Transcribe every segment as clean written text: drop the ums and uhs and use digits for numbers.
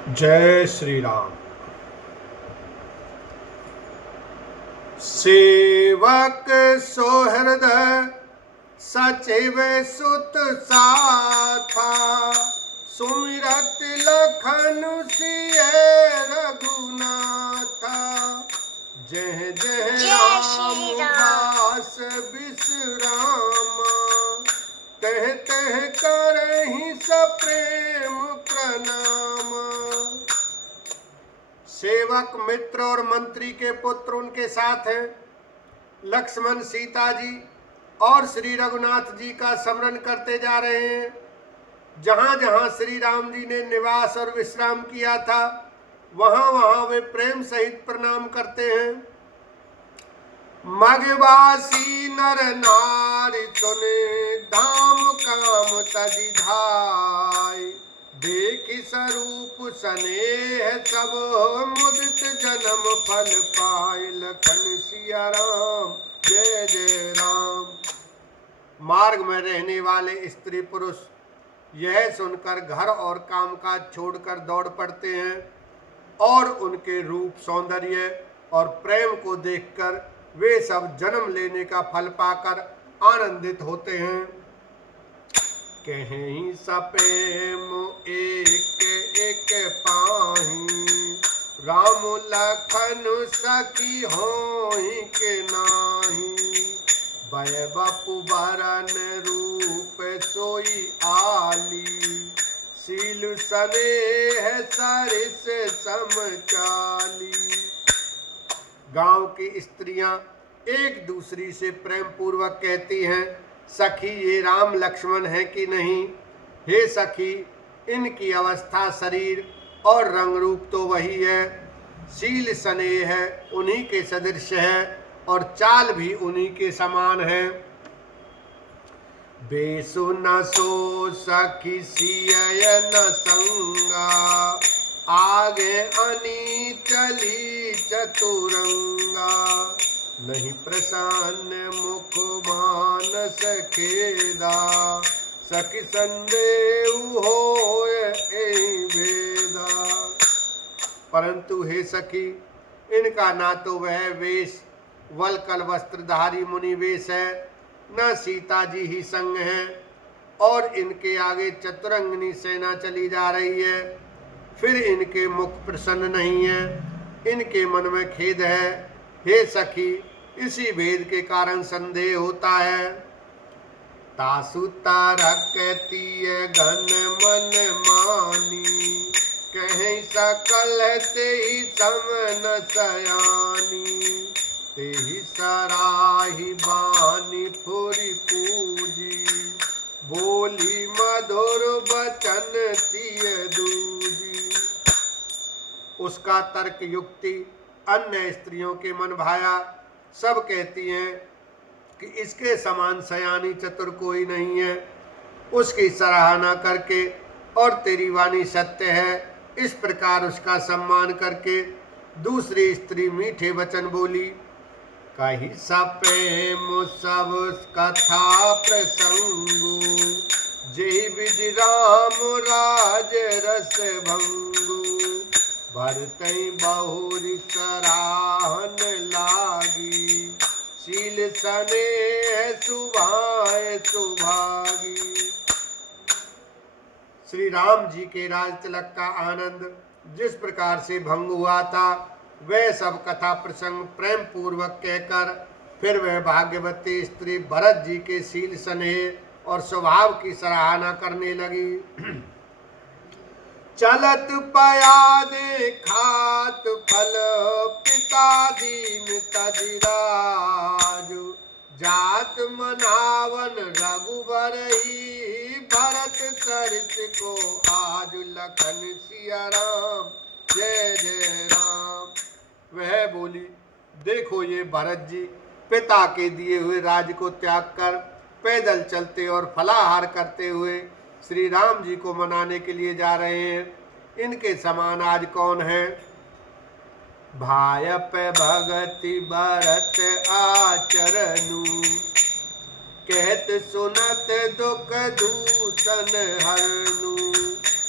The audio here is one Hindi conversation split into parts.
जय श्री राम। सेवक सोहृद सचिव सुत साथा, सुमिरत लखन सिय रघुनाथा। जह जह राम दास विश्रामा, तह तह करहि सप्रेम प्रणाम। सेवक मित्र और मंत्री के पुत्र उनके साथ हैं। लक्ष्मण सीता जी और श्री रघुनाथ जी का स्मरण करते जा रहे हैं। जहां जहां श्री राम जी ने निवास और विश्राम किया था, वहां वहां वे प्रेम सहित प्रणाम करते हैं। मगवासी नर नारी सुने, धाम काम तजि धाय। देखि स्वरूप स्नेह सब, मुदित जन्म फल पाय। लखन सिया राम जय जय राम। मार्ग में रहने वाले स्त्री पुरुष यह सुनकर घर और कामकाज छोड़कर दौड़ पड़ते हैं और उनके रूप, सौंदर्य और प्रेम को देखकर वे सब जन्म लेने का फल पाकर आनंदित होते हैं। कहीं सपेम एक एक पाही, राम लखन सखी होई के नाही। भय बपु बरन रूप सोई आली, सील स्नेह सरिस समचाली। गांव की स्त्रियां एक दूसरी से प्रेम पूर्वक कहती हैं, सखी ये राम लक्ष्मण है कि नहीं? हे सखी, इनकी अवस्था, शरीर और रंग रूप तो वही है, शील स्नेह है उन्हीं के सदृश है और चाल भी उन्हीं के समान है। बेसु न सो सखी सिय न संगा, आगे अनी चली चतुरंगा। नहीं प्रसन्न मुख मानस खेदा, सखी संदेह होय एहि भेदा। परंतु हे सखी, इनका ना तो वह वेश वलकल वस्त्रधारी मुनि वेश है, न सीता जी ही संग है, और इनके आगे चतुरंगनी सेना चली जा रही है। फिर इनके मुख प्रसन्न नहीं है, इनके मन में खेद है। हे सखी, इसी भेद के कारण संदेह होता है। तासु तारकतीय घन मन मानी, कहीं सकल तेहि समन सयानी। तेहि सराही बानी फुरि पूजी, बोली मधुर बचन तिय दूजी। उसका तर्क युक्ति अन्य स्त्रियों के मन भाया। सब कहती हैं कि इसके समान सयानी चतुर कोई नहीं है। उसकी सराहना करके और तेरी वाणी सत्य है, इस प्रकार उसका सम्मान करके दूसरी स्त्री मीठे वचन बोली। कही सप्रेम सब कथा प्रसंगु, जेहि विधि राम राज रस भंगु। भरतई बहुरी सराहन लागी, शील स्नेह सुभाए सुभागी। श्री राम जी के राज तिलक का आनंद जिस प्रकार से भंग हुआ था, वह सब कथा प्रसंग प्रेम पूर्वक कहकर फिर वह भाग्यवती स्त्री भरत जी के शील स्नेह और स्वभाव की सराहना करने लगी। चलत पया खात फल, पिता दीन तजिराजु। जात मनावन रघुबर ही, भरत चरित को आज। लखन सिया राम जय जय राम। वह बोली, देखो ये भरत जी पिता के दिए हुए राज को त्याग कर पैदल चलते और फलाहार करते हुए श्री राम जी को मनाने के लिए जा रहे हैं। इनके समान आज कौन है? भायप भगति भरत आचरणु, कहत सुनत दुख दूषण हरनु।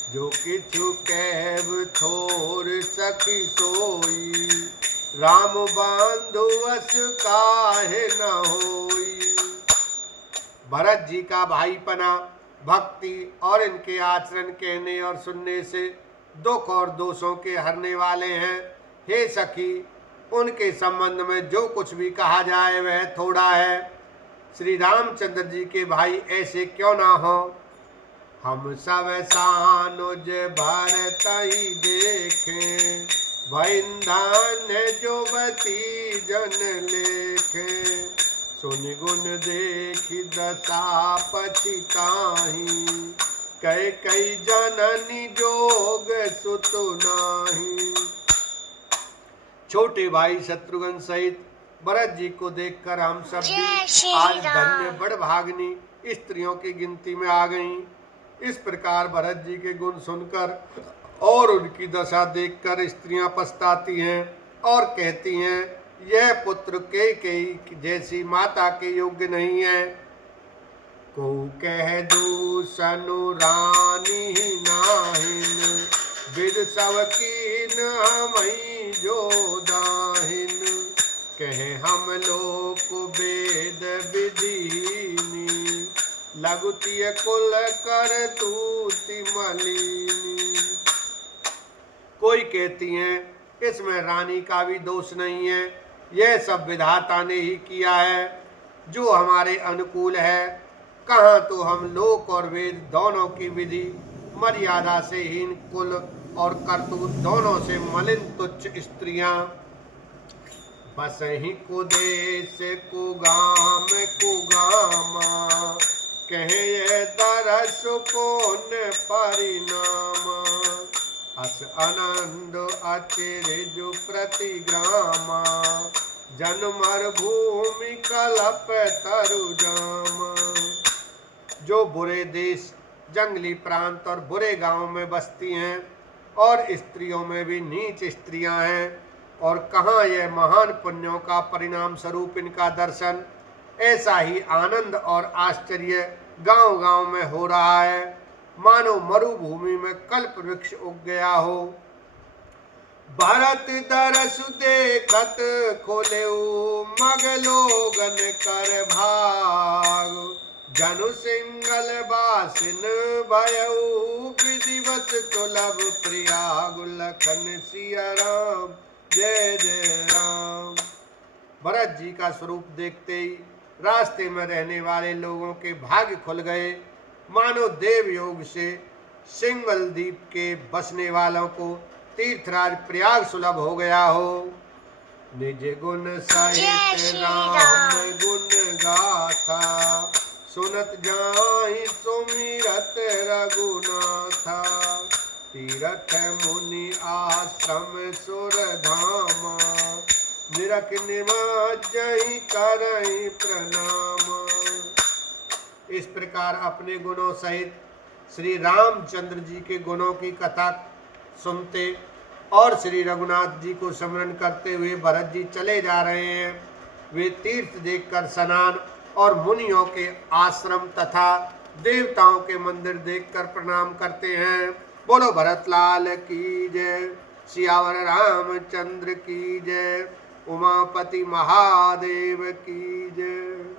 जो किछु कैब थोर सखी सोई, राम बांधु अस काहे न होई। भरत जी का भाईपना, भक्ति और इनके आचरण कहने और सुनने से दुख और दोषों के हरने वाले हैं। हे सखी, उनके संबंध में जो कुछ भी कहा जाए वह थोड़ा है। श्री रामचंद्र जी के भाई ऐसे क्यों ना हो। हम सब सानुज भरत ही देखें, भइंधान जो बती जन लेखे। सुन गुण देखी दशा पछिताही, कई कई जननी जोग सुत नाही। छोटे भाई शत्रुघ्न सहित भरत जी को देखकर हम सब भी आज धन्य बड़भागिनी स्त्रियों की गिनती में आ गईं। इस प्रकार भरत जी के गुण सुनकर और उनकी दशा देखकर स्त्रियां पछताती हैं और कहती हैं, यह पुत्र कैकेयी जैसी माता के योग्य नहीं है। को कह दूसनु रानी नाहिन, विद सब कीन हमई जो दाहिन। कहे हम लोक वेद विधिनी, लघुतिय कुल कर तूति मलिनी। कोई कहती हैं इसमें रानी का भी दोष नहीं है, यह सब विधाता ने ही किया है जो हमारे अनुकूल है। कहाँ तो हम लोक और वेद दोनों की विधि मर्यादा से हीन, कुल और करतूत दोनों से मलिन तुच्छ स्त्रियां। बस ही कुदेश कुगाम कुगामा, कहे ये तरस पुन परिणाम। अस आनंद अचिरजु प्रतिग्रामा, जन्मर भूमि कलप तरु जामा। जो बुरे देश, जंगली प्रांत और बुरे गांव में बसती हैं और स्त्रियों में भी नीच स्त्रियां हैं, और कहाँ यह महान पुण्यों का परिणाम स्वरूप इनका दर्शन। ऐसा ही आनंद और आश्चर्य गांव गांव में हो रहा है, मानो मरुभूमि में कल्प वृक्ष उग गया हो। भरत दरसु देखत खोलेऊ, मग लोगन कर भाग। जनु सिंगल बासिन भयऊ, विधिवत तुलभ प्रयाग। लखन सिया राम जय जय राम। भरत जी का स्वरूप देखते ही रास्ते में रहने वाले लोगों के भाग्य खुल गए, मानो देव योग से सिंगल द्वीप के बसने वालों को तीर्थराज प्रयाग सुलभ हो गया हो। निज गुण सहित राम गुण गाथा, सुनत जाहि सुमिरत रघुनाथा। तीरथ मुनि आश्रम सुर धामा, निरख निमज्जहि करहि प्रणाम। इस प्रकार अपने गुणों सहित श्री रामचंद्र जी के गुणों की कथा सुनते और श्री रघुनाथ जी को स्मरण करते हुए भरत जी चले जा रहे हैं। वे तीर्थ देखकर स्नान और मुनियों के आश्रम तथा देवताओं के मंदिर देखकर प्रणाम करते हैं। बोलो भरत लाल की जय, सियावर रामचंद्र की जय, उमापति महादेव की जय।